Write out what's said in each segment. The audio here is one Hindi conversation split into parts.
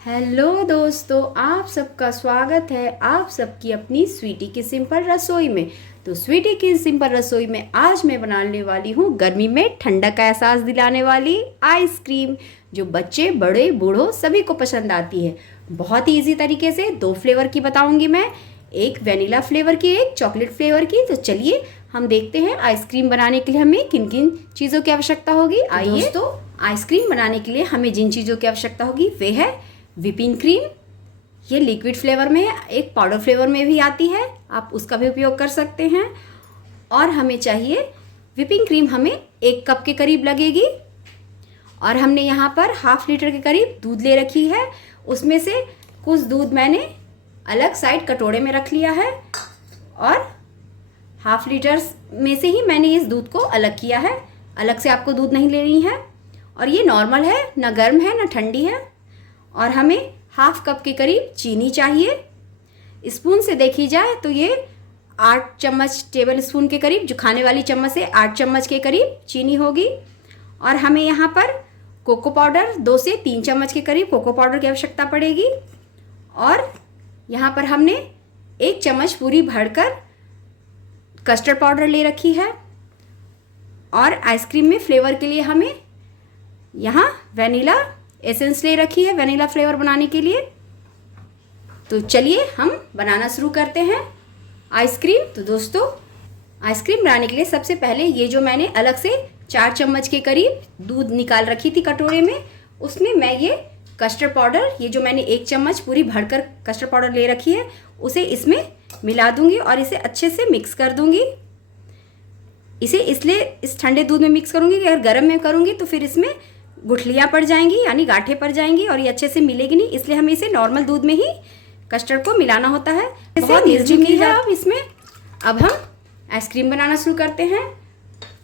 हेलो दोस्तों, आप सबका स्वागत है आप सबकी अपनी स्वीटी की सिंपल रसोई में। तो स्वीटी की सिंपल रसोई में आज मैं बनाने वाली हूँ गर्मी में ठंडक का एहसास दिलाने वाली आइसक्रीम, जो बच्चे बड़े बूढ़ों सभी को पसंद आती है। बहुत ही ईजी तरीके से 2 फ्लेवर की बताऊँगी मैं, एक वेनिला फ्लेवर की, एक चॉकलेट फ्लेवर की। तो चलिए हम देखते हैं आइसक्रीम बनाने के लिए हमें किन किन चीज़ों की आवश्यकता होगी। आइए दोस्तों, आइसक्रीम बनाने के लिए हमें जिन चीज़ों की आवश्यकता होगी वे है व्हिपिंग क्रीम। ये लिक्विड फ्लेवर में है, एक पाउडर फ्लेवर में भी आती है, आप उसका भी उपयोग कर सकते हैं। और हमें चाहिए व्हिपिंग क्रीम, हमें 1 कप के करीब लगेगी। और हमने यहाँ पर ½ लीटर के करीब दूध ले रखी है, उसमें से कुछ दूध मैंने अलग साइड कटोरे में रख लिया है और ½ लीटर में से ही मैंने इस दूध को अलग किया है। अलग से आपको दूध नहीं लेनी है। और ये नॉर्मल है, ना गर्म है ना ठंडी है। और हमें ½ कप के करीब चीनी चाहिए। स्पून से देखी जाए तो ये 8 चम्मच टेबल स्पून के करीब, जो खाने वाली चम्मच से 8 चम्मच के करीब चीनी होगी। और हमें यहाँ पर कोको पाउडर 2 से 3 चम्मच के करीब कोको पाउडर की आवश्यकता पड़ेगी। और यहाँ पर हमने 1 चम्मच पूरी भरकर कस्टर्ड पाउडर ले रखी है। और आइसक्रीम में फ्लेवर के लिए हमें यहाँ वेनिला एसेंस ले रखी है, वेनिला फ्लेवर बनाने के लिए। तो चलिए हम बनाना शुरू करते हैं आइसक्रीम। तो दोस्तों, आइसक्रीम बनाने के लिए सबसे पहले ये जो मैंने अलग से 4 चम्मच के करीब दूध निकाल रखी थी कटोरे में, उसमें मैं ये कस्टर्ड पाउडर, ये जो मैंने 1 चम्मच पूरी भरकर कस्टर्ड पाउडर ले रखी है, उसे इसमें मिला दूंगी और इसे अच्छे से मिक्स कर दूंगी। इसे इसलिए इस ठंडे दूध में मिक्स करूंगी कि अगर गर्म में करूंगी तो फिर इसमें गुठलियाँ पड़ जाएंगी, यानी गांठें पड़ जाएंगी और ये अच्छे से मिलेगी नहीं। इसलिए हमें इसे नॉर्मल दूध में ही कस्टर्ड को मिलाना होता है। इसे मिर्ची है अब इसमें। अब हम आइसक्रीम बनाना शुरू करते हैं।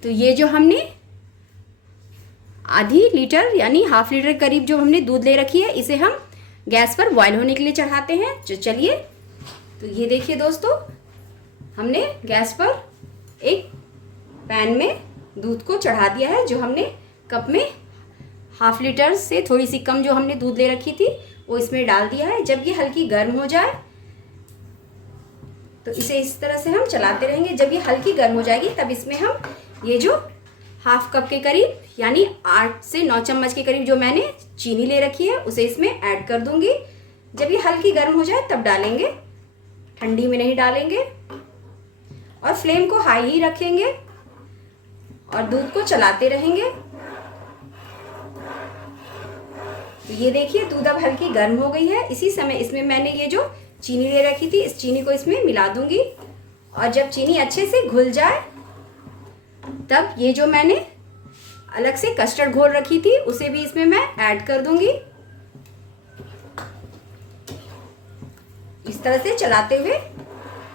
तो ये जो हमने ½ लीटर यानी ½ लीटर करीब जो हमने दूध ले रखी है, इसे हम गैस पर बॉयल होने के लिए चढ़ाते हैं। जो चलिए, तो ये देखिए दोस्तों, हमने गैस पर एक पैन में दूध को चढ़ा दिया है। जो हमने कप में ½ लीटर से थोड़ी सी कम जो हमने दूध ले रखी थी वो इसमें डाल दिया है। जब ये हल्की गर्म हो जाए तो इसे इस तरह से हम चलाते रहेंगे। जब ये हल्की गर्म हो जाएगी तब इसमें हम ये जो ½ कप के करीब यानी 8 से 9 चम्मच के करीब जो मैंने चीनी ले रखी है उसे इसमें ऐड कर दूंगी। जब ये हल्की गर्म हो जाए तब डालेंगे, ठंडी में नहीं डालेंगे। और फ्लेम को हाई ही रखेंगे और दूध को चलाते रहेंगे। तो ये देखिए, दूध अब हल्की गर्म हो गई है। इसी समय इसमें मैंने ये जो चीनी ले रखी थी, इस चीनी को इसमें मिला दूंगी। और जब चीनी अच्छे से घुल जाए तब ये जो मैंने अलग से कस्टर्ड घोल रखी थी उसे भी इसमें मैं ऐड कर दूंगी। इस तरह से चलाते हुए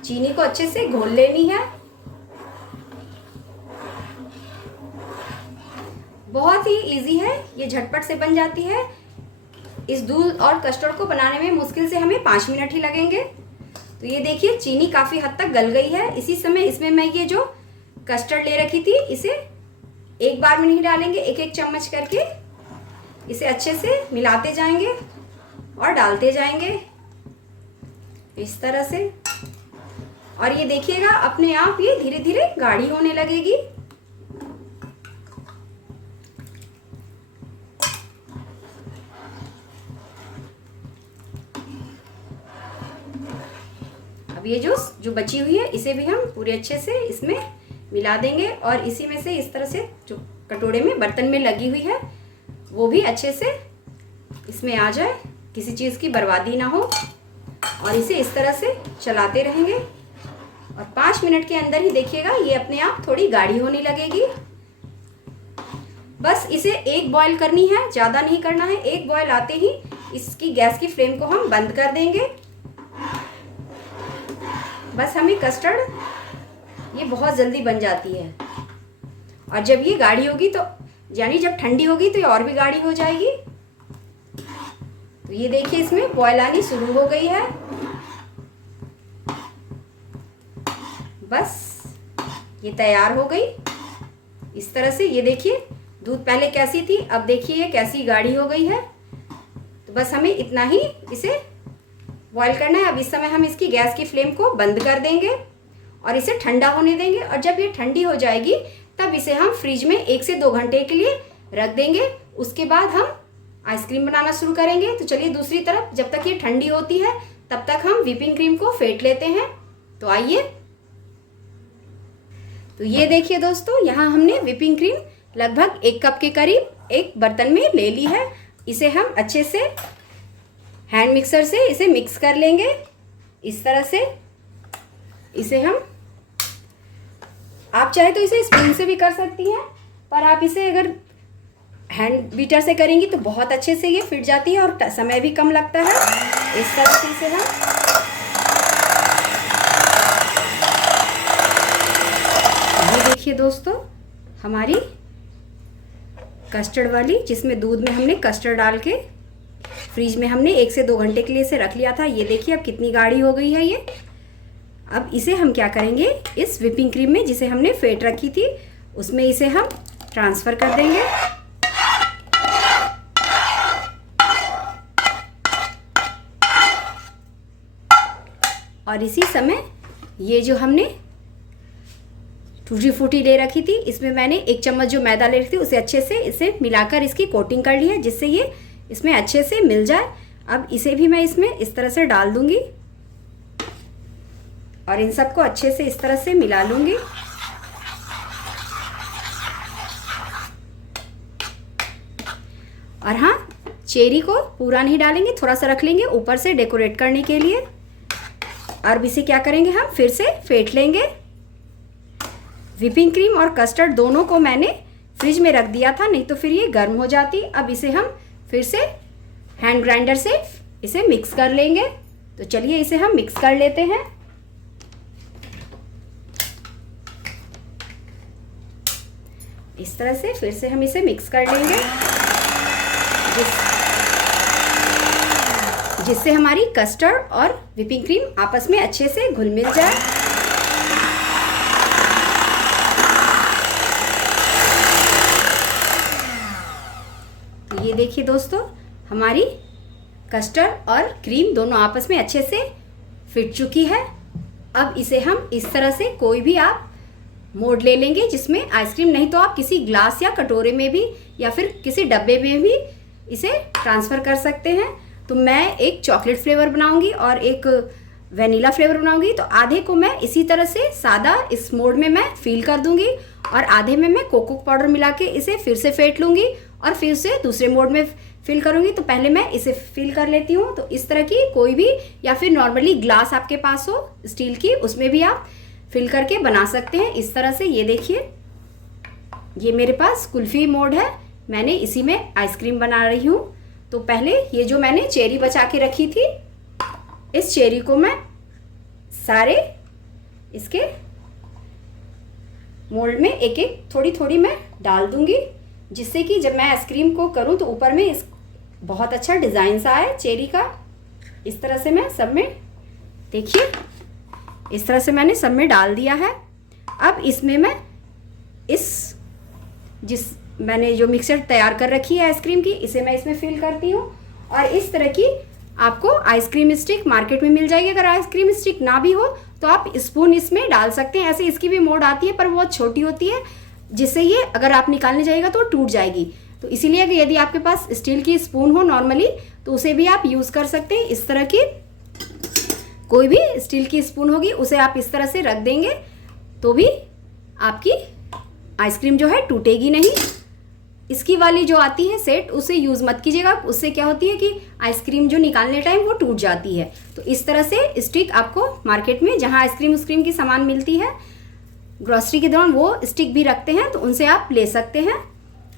चीनी को अच्छे से घोल लेनी है। बहुत ही इजी है, ये झटपट से बन जाती है। इस दूध और कस्टर्ड को बनाने में मुश्किल से हमें 5 मिनट ही लगेंगे। तो ये देखिए, चीनी काफ़ी हद तक गल गई है। इसी समय इसमें मैं ये जो कस्टर्ड ले रखी थी इसे एक बार में नहीं डालेंगे, 1-1 चम्मच करके इसे अच्छे से मिलाते जाएंगे और डालते जाएंगे इस तरह से। और ये देखिएगा, अपने आप ये धीरे धीरे गाढ़ी होने लगेगी। अब ये जो बची हुई है इसे भी हम पूरे अच्छे से इसमें मिला देंगे। और इसी में से इस तरह से जो कटोरे में बर्तन में लगी हुई है वो भी अच्छे से इसमें आ जाए, किसी चीज़ की बर्बादी ना हो। और इसे इस तरह से चलाते रहेंगे और 5 मिनट के अंदर ही देखिएगा ये अपने आप थोड़ी गाढ़ी होने लगेगी। बस इसे 1 बॉयल करनी है, ज़्यादा नहीं करना है। 1 बॉयल आते ही इसकी गैस की फ्लेम को हम बंद कर देंगे। बस हमें कस्टर्ड ये बहुत जल्दी बन जाती है। और जब ये गाढ़ी होगी तो यानी जब ठंडी होगी तो ये और भी गाढ़ी हो जाएगी। तो ये देखिए, इसमें बॉयल आनी शुरू हो गई है। बस ये तैयार हो गई इस तरह से। ये देखिए, दूध पहले कैसी थी, अब देखिए कैसी गाढ़ी हो गई है। तो बस हमें इतना ही इसे बॉईल करना है। अब इस समय हम इसकी गैस की फ्लेम को बंद कर देंगे और इसे ठंडा होने देंगे। और जब ये ठंडी हो जाएगी तब इसे हम फ्रिज में 1 से 2 घंटे के लिए रख देंगे। उसके बाद हम आइसक्रीम बनाना शुरू करेंगे। तो चलिए दूसरी तरफ जब तक ये ठंडी होती है तब तक हम व्हिपिंग क्रीम को फेंट लेते हैं। तो आइए, तो ये देखिए दोस्तों, यहाँ हमने व्हिपिंग क्रीम लगभग 1 कप के करीब एक बर्तन में ले ली है। इसे हम अच्छे से हैंड मिक्सर से इसे मिक्स कर लेंगे। इस तरह से इसे हम, आप चाहे तो इसे स्पून से भी कर सकती हैं, पर आप इसे अगर हैंड बीटर से करेंगी तो बहुत अच्छे से ये फिट जाती है और समय भी कम लगता है। इस तरह से इसे हम ये देखिए दोस्तों, हमारी कस्टर्ड वाली, जिसमें दूध में हमने कस्टर्ड डाल के फ्रिज में हमने 1 से 2 घंटे के लिए इसे रख लिया था, ये देखिए अब कितनी गाढ़ी हो गई है ये। अब इसे हम क्या करेंगे, इस व्हिपिंग क्रीम में जिसे हमने फेंट रखी थी उसमें इसे हम ट्रांसफ़र कर देंगे। और इसी समय ये जो हमने टूटी फूटी ले रखी थी, इसमें मैंने 1 चम्मच जो मैदा ले रखी थी उसे अच्छे से इसे मिलाकर इसकी कोटिंग कर ली है, जिससे ये इसमें अच्छे से मिल जाए। अब इसे भी मैं इसमें इस तरह से डाल दूंगी और इन सबको अच्छे से इस तरह से मिला लूंगी। और हाँ, चेरी को पूरा नहीं डालेंगे, थोड़ा सा रख लेंगे ऊपर से डेकोरेट करने के लिए। और इसे क्या करेंगे, हम फिर से फेंट लेंगे। व्हिपिंग क्रीम और कस्टर्ड दोनों को मैंने फ्रिज में रख दिया था, नहीं तो फिर ये गर्म हो जाती। अब इसे हम फिर से हैंड ग्राइंडर से इसे मिक्स कर लेंगे। तो चलिए इसे हम मिक्स कर लेते हैं। इस तरह से फिर से हम इसे मिक्स कर लेंगे, जिससे हमारी कस्टर्ड और व्हिपिंग क्रीम आपस में अच्छे से घुल मिल जाए। तो ये देखिए दोस्तों, हमारी कस्टर्ड और क्रीम दोनों आपस में अच्छे से फिट चुकी है। अब इसे हम इस तरह से कोई भी आप मोड ले लेंगे जिसमें आइसक्रीम, नहीं तो आप किसी ग्लास या कटोरे में भी या फिर किसी डब्बे में भी इसे ट्रांसफ़र कर सकते हैं। तो मैं एक चॉकलेट फ्लेवर बनाऊंगी और एक वनीला फ्लेवर बनाऊंगी। तो आधे को मैं इसी तरह से सादा इस मोड में मैं फिल कर दूंगी और आधे में मैं कोको पाउडर मिला के इसे फिर से फेंट लूँगी और फिर से दूसरे मोड में फिल करूँगी। तो पहले मैं इसे फिल कर लेती हूँ। तो इस तरह की कोई भी, या फिर नॉर्मली ग्लास आपके पास हो स्टील की, उसमें भी आप फिल करके बना सकते हैं इस तरह से। ये देखिए, ये मेरे पास कुल्फ़ी मोड है, मैंने इसी में आइसक्रीम बना रही हूँ। तो पहले ये जो मैंने चेरी बचा के रखी थी, इस चेरी को मैं सारे इसके मोल्ड में एक एक थोड़ी थोड़ी मैं डाल दूंगी, जिससे कि जब मैं आइसक्रीम को करूं तो ऊपर में इस बहुत अच्छा डिज़ाइन सा आए चेरी का। इस तरह से मैं सब में, देखिए इस तरह से मैंने सब में डाल दिया है। अब इसमें मैं जिस मैंने जो मिक्सचर तैयार कर रखी है आइसक्रीम की, इसे मैं इसमें फिल करती हूँ। और इस तरह की आपको आइसक्रीम स्टिक मार्केट में मिल जाएगी। अगर आइसक्रीम स्टिक ना भी हो तो आप स्पून इसमें डाल सकते हैं। ऐसे इसकी भी मोड आती है पर वो बहुत छोटी होती है, जिससे ये अगर आप निकालने जाइएगा तो टूट जाएगी। तो इसीलिए कि यदि आपके पास स्टील की स्पून हो नॉर्मली, तो उसे भी आप यूज़ कर सकते हैं। इस तरह की कोई भी स्टील की स्पून होगी, उसे आप इस तरह से रख देंगे तो भी आपकी आइसक्रीम जो है टूटेगी नहीं। इसकी वाली जो आती है सेट, उसे यूज़ मत कीजिएगा, उससे क्या होती है कि आइसक्रीम जो निकालने टाइम वो टूट जाती है। तो इस तरह से स्टिक आपको मार्केट में जहाँ आइसक्रीम की सामान मिलती है ग्रॉसरी के दौरान, वो स्टिक भी रखते हैं, तो उनसे आप ले सकते हैं।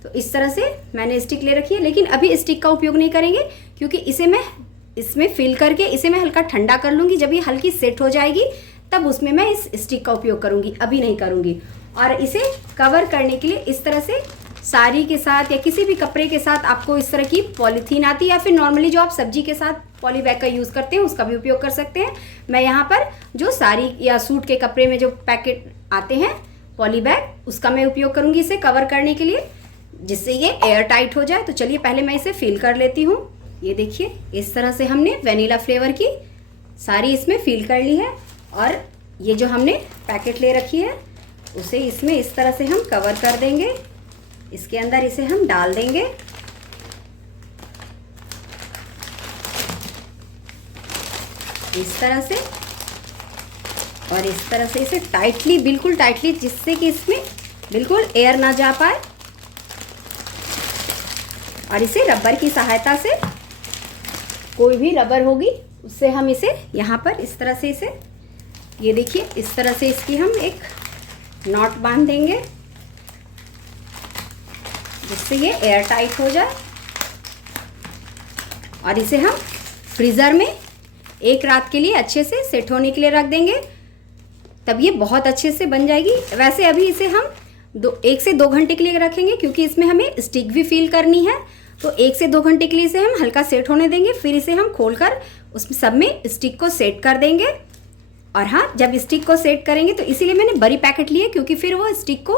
तो इस तरह से मैंने स्टिक ले रखी है, लेकिन अभी स्टिक का उपयोग नहीं करेंगे क्योंकि इसे मैं इसमें फिल करके इसे मैं हल्का ठंडा कर लूँगी। जब ये हल्की सेट हो जाएगी तब उसमें मैं इस स्टिक का उपयोग करूँगी, अभी नहीं करूँगी। और इसे कवर करने के लिए इस तरह से साड़ी के साथ या किसी भी कपड़े के साथ आपको इस तरह की पॉलीथीन आती है, या फिर नॉर्मली जो आप सब्जी के साथ पॉली बैग का यूज़ करते हैं उसका भी उपयोग कर सकते हैं। मैं यहाँ पर जो साड़ी या सूट के कपड़े में जो पैकेट आते हैं पॉली बैग, उसका मैं उपयोग करूँगी इसे कवर करने के लिए, जिससे ये एयर टाइट हो जाए। तो चलिए पहले मैं इसे फिल कर लेती हूँ। ये देखिए इस तरह से हमने वेनिला फ्लेवर की सारी इसमें फिल कर ली है। और ये जो हमने पैकेट ले रखी है उसे इसमें इस तरह से हम कवर कर देंगे, इसके अंदर इसे हम डाल देंगे। इस तरह से और इस तरह से इसे टाइटली, बिल्कुल टाइटली, जिससे कि इसमें बिल्कुल एयर ना जा पाए। और इसे रबर की सहायता से, कोई भी रबर होगी उससे हम इसे यहाँ पर इस तरह से इसे, ये देखिए इस तरह से इसकी हम एक नॉट बांध देंगे जिससे ये एयर टाइट हो जाए। और इसे हम फ्रीज़र में एक रात के लिए अच्छे से सेट होने के लिए रख देंगे, तब ये बहुत अच्छे से बन जाएगी। वैसे अभी इसे हम 1 से 2 घंटे के लिए रखेंगे क्योंकि इसमें हमें स्टिक भी फील करनी है। तो 1 से 2 घंटे के लिए इसे हम हल्का सेट होने देंगे, फिर इसे हम खोलकर उसमें सब में स्टिक को सेट कर देंगे। और हाँ, जब स्टिक को सेट करेंगे तो इसीलिए मैंने बड़ी पैकेट ली है क्योंकि फिर वो स्टिक को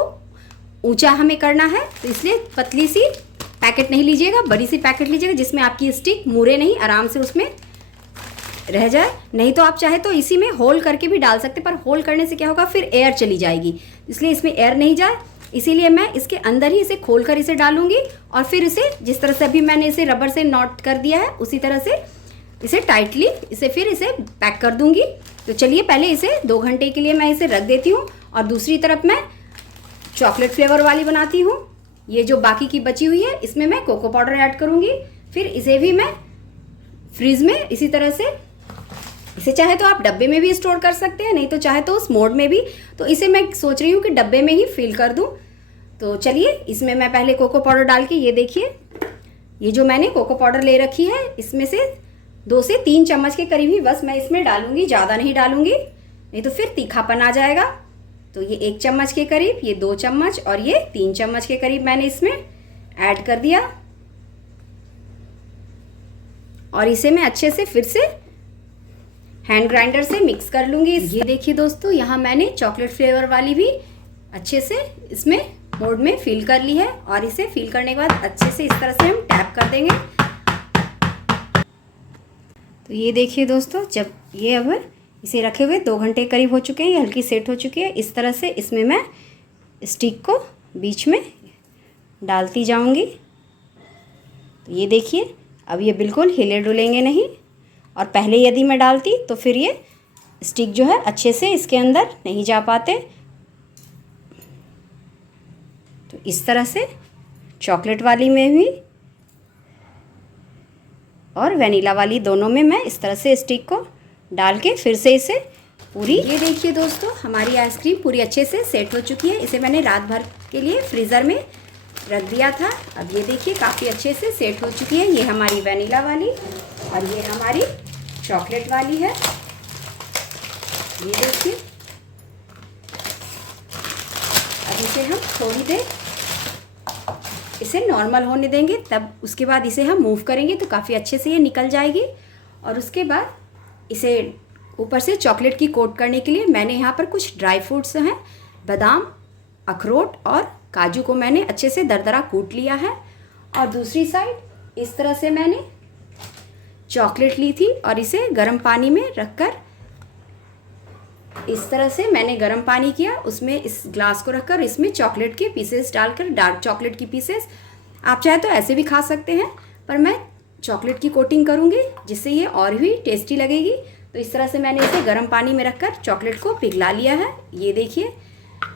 ऊंचा हमें करना है, तो इसलिए पतली सी पैकेट नहीं लीजिएगा, बड़ी सी पैकेट लीजिएगा जिसमें आपकी स्टिक मुड़े नहीं, आराम से उसमें रह जाए। नहीं तो आप चाहे तो इसी में होल करके भी डाल सकते, पर होल करने से क्या होगा, फिर एयर चली जाएगी, इसलिए इसमें एयर नहीं जाए। इसीलिए मैं इसके अंदर ही इसे खोल कर इसे डालूंगी और फिर इसे जिस तरह से अभी मैंने इसे रबर से नॉट कर दिया है उसी तरह से इसे टाइटली इसे फिर इसे पैक कर दूंगी। तो चलिए पहले इसे 2 घंटे के लिए मैं इसे रख देती हूँ और दूसरी तरफ मैं चॉकलेट फ्लेवर वाली बनाती हूँ। ये जो बाकी की बची हुई है इसमें मैं कोको पाउडर ऐड करूँगी, फिर इसे भी मैं फ्रीज में इसी तरह से, इसे चाहे तो आप डब्बे में भी स्टोर कर सकते हैं, नहीं तो चाहे तो उस मोड में भी। तो इसे मैं सोच रही हूँ कि डब्बे में ही फिल कर दूँ। तो चलिए इसमें मैं पहले कोको पाउडर डाल के, ये देखिए ये जो मैंने कोको पाउडर ले रखी है इसमें से 2 से 3 चम्मच के करीब ही बस मैं इसमें डालूंगी, ज़्यादा नहीं डालूंगी, नहीं तो फिर तीखापन आ जाएगा। तो ये 1 चम्मच के करीब, ये 2 चम्मच और ये 3 चम्मच के करीब मैंने इसमें ऐड कर दिया। और इसे मैं अच्छे से फिर से हैंड ग्राइंडर से मिक्स कर लूँगी। ये देखिए दोस्तों, यहाँ मैंने चॉकलेट फ्लेवर वाली भी अच्छे से इसमें मोड में फिल कर ली है। और इसे फिल करने के बाद अच्छे से इस तरह से हम टैप कर देंगे। तो ये देखिए दोस्तों, जब ये अब इसे रखे हुए 2 घंटे करीब हो चुके हैं, ये हल्की सेट हो चुकी है। इस तरह से इसमें मैं स्टिक को बीच में डालती जाऊंगी। तो ये देखिए अब ये बिल्कुल हिले डुलेंगे नहीं, और पहले यदि मैं डालती तो फिर ये स्टिक जो है अच्छे से इसके अंदर नहीं जा पाते। तो इस तरह से चॉकलेट वाली में भी और वेनिला वाली दोनों में मैं इस तरह से स्टिक को डाल के फिर से इसे पूरी, ये देखिए दोस्तों हमारी आइसक्रीम पूरी अच्छे से सेट हो चुकी है। इसे मैंने रात भर के लिए फ्रीज़र में रख दिया था। अब ये देखिए काफ़ी अच्छे से सेट हो चुकी है। ये हमारी वेनिला वाली और ये हमारी चॉकलेट वाली है। ये देखिए अब इसे हम थोड़ी देर इसे नॉर्मल होने देंगे, तब उसके बाद इसे हम मूव करेंगे तो काफ़ी अच्छे से ये निकल जाएगी। और उसके बाद इसे ऊपर से चॉकलेट की कोट करने के लिए मैंने यहाँ पर कुछ ड्राई फ्रूट्स हैं, बादाम, अखरोट और काजू को मैंने अच्छे से दरदरा कूट लिया है। और दूसरी साइड इस तरह से मैंने चॉकलेट ली थी और इसे गर्म पानी में रखकर इस तरह से मैंने गर्म पानी किया, उसमें इस ग्लास को रखकर इसमें चॉकलेट के पीसेस डालकर, डार्क चॉकलेट की पीसेस, आप चाहे तो ऐसे भी खा सकते हैं, पर मैं चॉकलेट की कोटिंग करूँगी जिससे ये और भी टेस्टी लगेगी। तो इस तरह से मैंने इसे गर्म पानी में रखकर चॉकलेट को पिघला लिया है। ये देखिए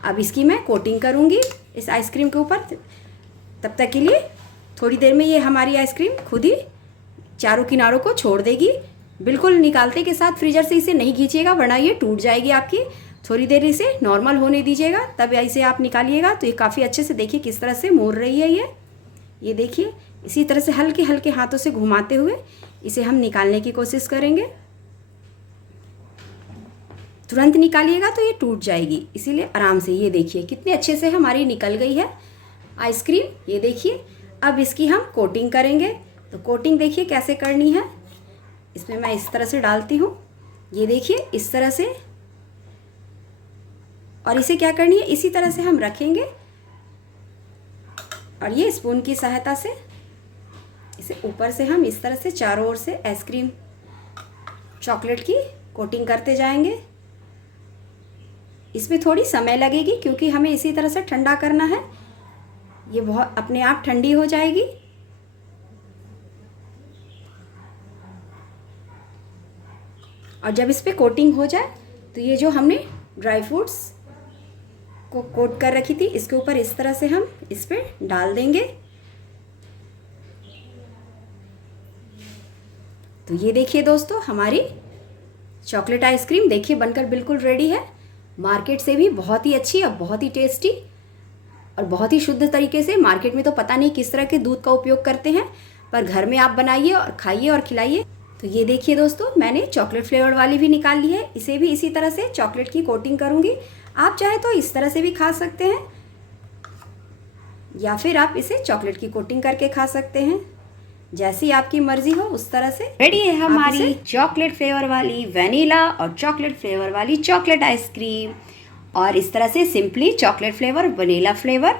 अब इसकी मैं कोटिंग करूँगी इस आइसक्रीम के ऊपर। तब तक के लिए थोड़ी देर में ये हमारी आइसक्रीम खुद ही चारों किनारों को छोड़ देगी। बिल्कुल निकालते के साथ फ्रीजर से इसे नहीं खींचिएगा वरना ये टूट जाएगी आपकी। थोड़ी देर इसे नॉर्मल होने दीजिएगा, तब इसे आप निकालिएगा। तो ये काफ़ी अच्छे से देखिए किस तरह से मुड़ रही है ये देखिए। इसी तरह से हल्के हल्के हाथों से घुमाते हुए इसे हम निकालने की कोशिश करेंगे। तुरंत निकालिएगा तो ये टूट जाएगी, इसीलिए आराम से। ये देखिए कितने अच्छे से हमारी निकल गई है आइसक्रीम। ये देखिए अब इसकी हम कोटिंग करेंगे। तो कोटिंग देखिए कैसे करनी है, इसमें मैं इस तरह से डालती हूँ, ये देखिए इस तरह से। और इसे क्या करनी है, इसी तरह से हम रखेंगे और ये स्पून की सहायता से इसे ऊपर से हम इस तरह से चारों ओर से आइसक्रीम चॉकलेट की कोटिंग करते जाएंगे। इसमें थोड़ी समय लगेगी क्योंकि हमें इसी तरह से ठंडा करना है। ये बहुत अपने आप ठंडी हो जाएगी। और जब इस पे कोटिंग हो जाए तो ये जो हमने ड्राई फ्रूट्स को कोट कर रखी थी इसके ऊपर इस तरह से हम इस पे डाल देंगे। तो ये देखिए दोस्तों, हमारी चॉकलेट आइसक्रीम देखिए बनकर बिल्कुल रेडी है। मार्केट से भी बहुत ही अच्छी और बहुत ही टेस्टी और बहुत ही शुद्ध तरीके से। मार्केट में तो पता नहीं किस तरह के दूध का उपयोग करते हैं, पर घर में आप बनाइए और खाइए और खिलाइए। तो ये देखिए दोस्तों, मैंने चॉकलेट फ्लेवर वाली भी निकाल ली है। इसे भी इसी तरह से चॉकलेट की कोटिंग करूँगी। आप चाहे तो इस तरह से भी खा सकते हैं या फिर आप इसे चॉकलेट की कोटिंग करके खा सकते हैं, जैसी आपकी मर्जी हो उस तरह से। रेडी है हमारी चॉकलेट फ्लेवर वाली वनीला और चॉकलेट फ्लेवर वाली चॉकलेट आइसक्रीम। और इस तरह से simply chocolate flavour, vanilla flavour,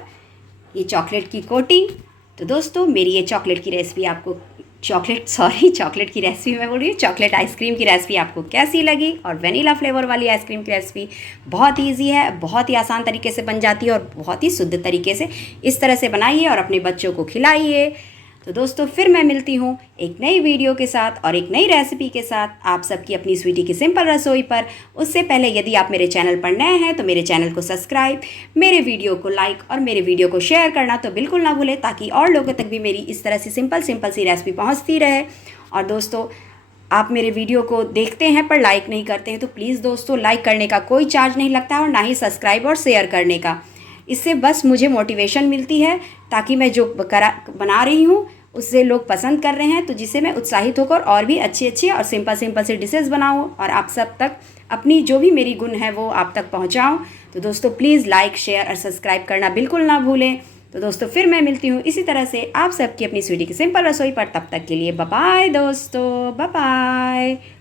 ये चॉकलेट की कोटिंग। तो दोस्तों, मेरी ये चॉकलेट की रेसिपी आपको चॉकलेट की रेसिपी मैं बोल रही हूँ, चॉकलेट आइसक्रीम की रेसिपी आपको कैसी लगी? और वनीला फ्लेवर वाली आइसक्रीम की रेसिपी बहुत ईजी है, बहुत ही आसान तरीके से बन जाती है और बहुत ही शुद्ध तरीके से। इस तरह से बनाइए और अपने बच्चों को खिलाइए। तो दोस्तों, फिर मैं मिलती हूँ एक नई वीडियो के साथ और एक नई रेसिपी के साथ आप सबकी अपनी स्वीटी की सिंपल रसोई पर। उससे पहले यदि आप मेरे चैनल पर नए हैं तो मेरे चैनल को सब्सक्राइब, मेरे वीडियो को लाइक और मेरे वीडियो को शेयर करना तो बिल्कुल ना भूलें, ताकि और लोगों तक भी मेरी इस तरह से सिंपल सी रेसिपी पहुँचती रहे। और दोस्तों, आप मेरे वीडियो को देखते हैं पर लाइक नहीं करते हैं तो प्लीज़ दोस्तों, लाइक करने का कोई चार्ज नहीं लगता और ना ही सब्सक्राइब और शेयर करने का। इससे बस मुझे मोटिवेशन मिलती है, ताकि मैं जो बना रही हूँ उससे लोग पसंद कर रहे हैं, तो जिससे मैं उत्साहित होकर और भी अच्छी और सिंपल सी डिशेस बनाऊँ और आप सब तक अपनी जो भी मेरी गुण है वो आप तक पहुँचाऊँ। तो दोस्तों, प्लीज़ लाइक, शेयर और सब्सक्राइब करना बिल्कुल ना भूलें। तो दोस्तों, फिर मैं मिलती हूँ इसी तरह से आप सबकी अपनी स्वीटी की सिंपल रसोई पर। तब तक के लिए बाय बाय दोस्तों, बाय बाय।